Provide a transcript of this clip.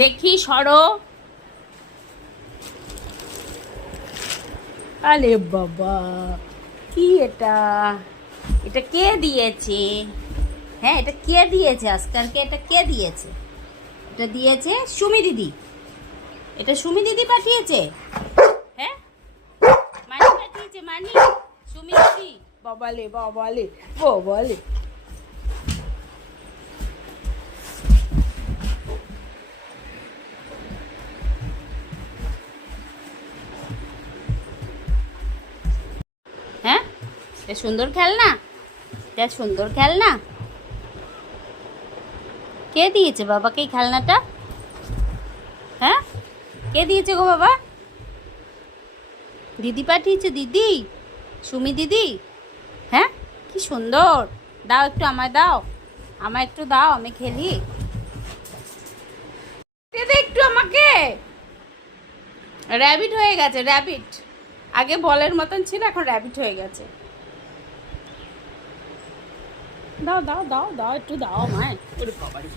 দেখি সরো। আরে বাবা, কি এটা? এটা কে দিয়েছে? হ্যাঁ, এটা কে দিয়েছে? আজকালকে এটা কে দিয়েছে? এটা দিয়েছে সুমি দিদি। এটা সুমি দিদি পাঠিয়েছে। হ্যাঁ, মানি পাঠিয়েছে, মানি। সুমি দিদি। বাবালে বাবালে বাবালে। হ্যাঁ, এটা সুন্দর খেলনা। এটা সুন্দর খেলনা। কে দিয়েছে বাবাকে এই খেলনাটা? হ্যাঁ, কে দিয়েছে গো বাবা? দিদি পাঠিয়েছে, দিদি। সুমি দিদি। হ্যাঁ, কি সুন্দর। দাও একটু, আমায় দাও। আমায় একটু দাও, আমি খেলি। দে দে একটু আমাকে। র্যাবিট হয়ে গেছে, র্যাবিট। আগে বলের মতন ছিল, এখন র্যাবিট হয়ে গেছে। দাও দাও দাও দাও, একটু দাও আমায়। ওরে বাবারে।